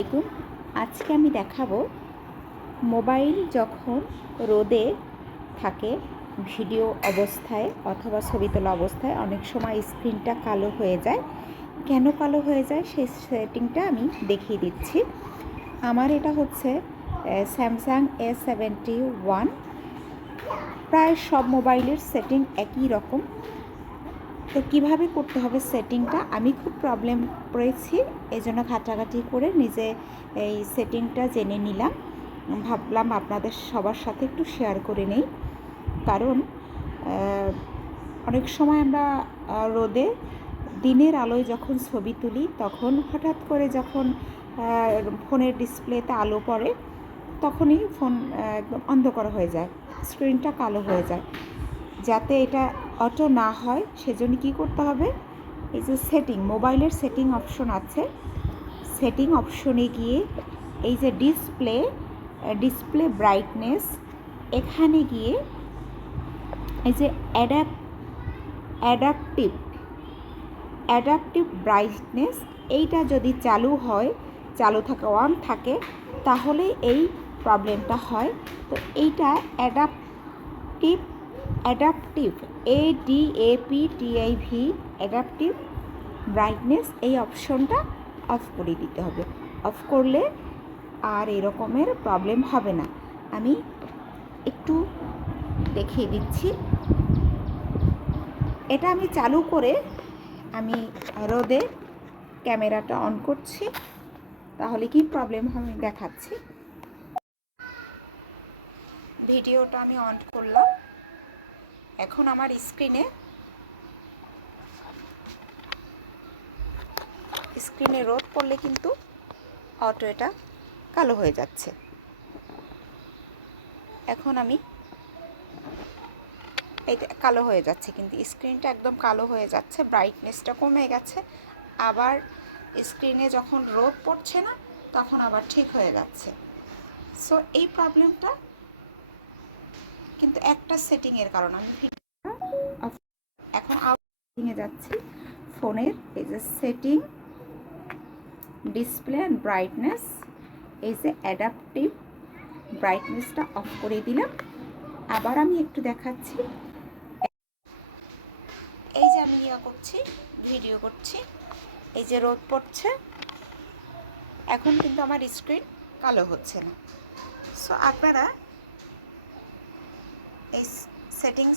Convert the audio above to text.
দেখুন, আজকে আমি দেখাবো মোবাইল যখন রোদে থাকে ভিডিও অবস্থায় অথবা ছবি তোলা অবস্থায় অনেক সময় স্ক্রিনটা কালো হয়ে যায়। কেন কালো হয়ে যায় সেই সেটিংটা আমি দেখিয়ে দিচ্ছি। আমার এটা হচ্ছে স্যামসাং A71। প্রায় সব মোবাইলের সেটিং একই রকম। তো কীভাবে করতে হবে সেটিংটা, আমি খুব প্রবলেম পড়েছি, এই জন্য ঘাটাঘাটি করে নিজে এই সেটিংটা জেনে নিলাম। ভাবলাম আপনাদের সবার সাথে একটু শেয়ার করে নেই, কারণ অনেক সময় আমরা রোদে দিনের আলোয় যখন ছবি তুলি তখন হঠাৎ করে যখন ফোনের ডিসপ্লেতে আলো পড়ে তখনই ফোন একদম অন্ধকার হয়ে যায়, স্ক্রিনটা কালো হয়ে যায়। যাতে এটা অটো না হয় সেজন্য কী করতে হবে, এই যে সেটিং, মোবাইলের সেটিং অপশন আছে, সেটিং অপশনে গিয়ে এই যে ডিসপ্লে ব্রাইটনেস, এখানে গিয়ে এই যে অ্যাডাপটিভ ব্রাইটনেস, এইটা যদি চালু থাকে, অন থাকে, তাহলে এই প্রবলেমটা হয়। তো এইটা অ্যাডাপটিভ অ্যাডাপটিভ ব্রাইটনেস, এই অপশনটা অফ করে দিতে হবে। অফ করলে আর এরকমের প্রবলেম হবে না। আমি একটু দেখিয়ে দিচ্ছি। এটা আমি চালু করে আমি রোদে ক্যামেরাটা অন করছি, তাহলে কি প্রবলেম হবে দেখাচ্ছি। ভিডিওটা আমি অন করলাম। এখন আমার স্ক্রিনে রোদ পড়লে কিন্তু অটো এটা কালো হয়ে যাচ্ছে। এখন আমি এইটা কালো হয়ে যাচ্ছে, কিন্তু স্ক্রিনটা একদম কালো হয়ে যাচ্ছে, ব্রাইটনেসটা কমে গেছে। আবার স্ক্রিনে যখন রোদ পড়ছে না তখন আবার ঠিক হয়ে যাচ্ছে। সো এই প্রবলেমটা কিন্তু একটা সেটিংয়ের কারণ। আমি এখন সেটিংয়ে যাচ্ছি, ফোনের এই যে সেটিং, ডিসপ্লে অ্যান্ড ব্রাইটনেস, এই যে অ্যাডাপটিভ ব্রাইটনেসটা অফ করে দিলাম। আবার আমি একটু দেখাচ্ছি। এই যে আমি ভিডিও করছি, এই যে রোদ পড়ছে, এখন কিন্তু আমার স্ক্রিন কালো হচ্ছে না। সো আপনারা এই সেটিংস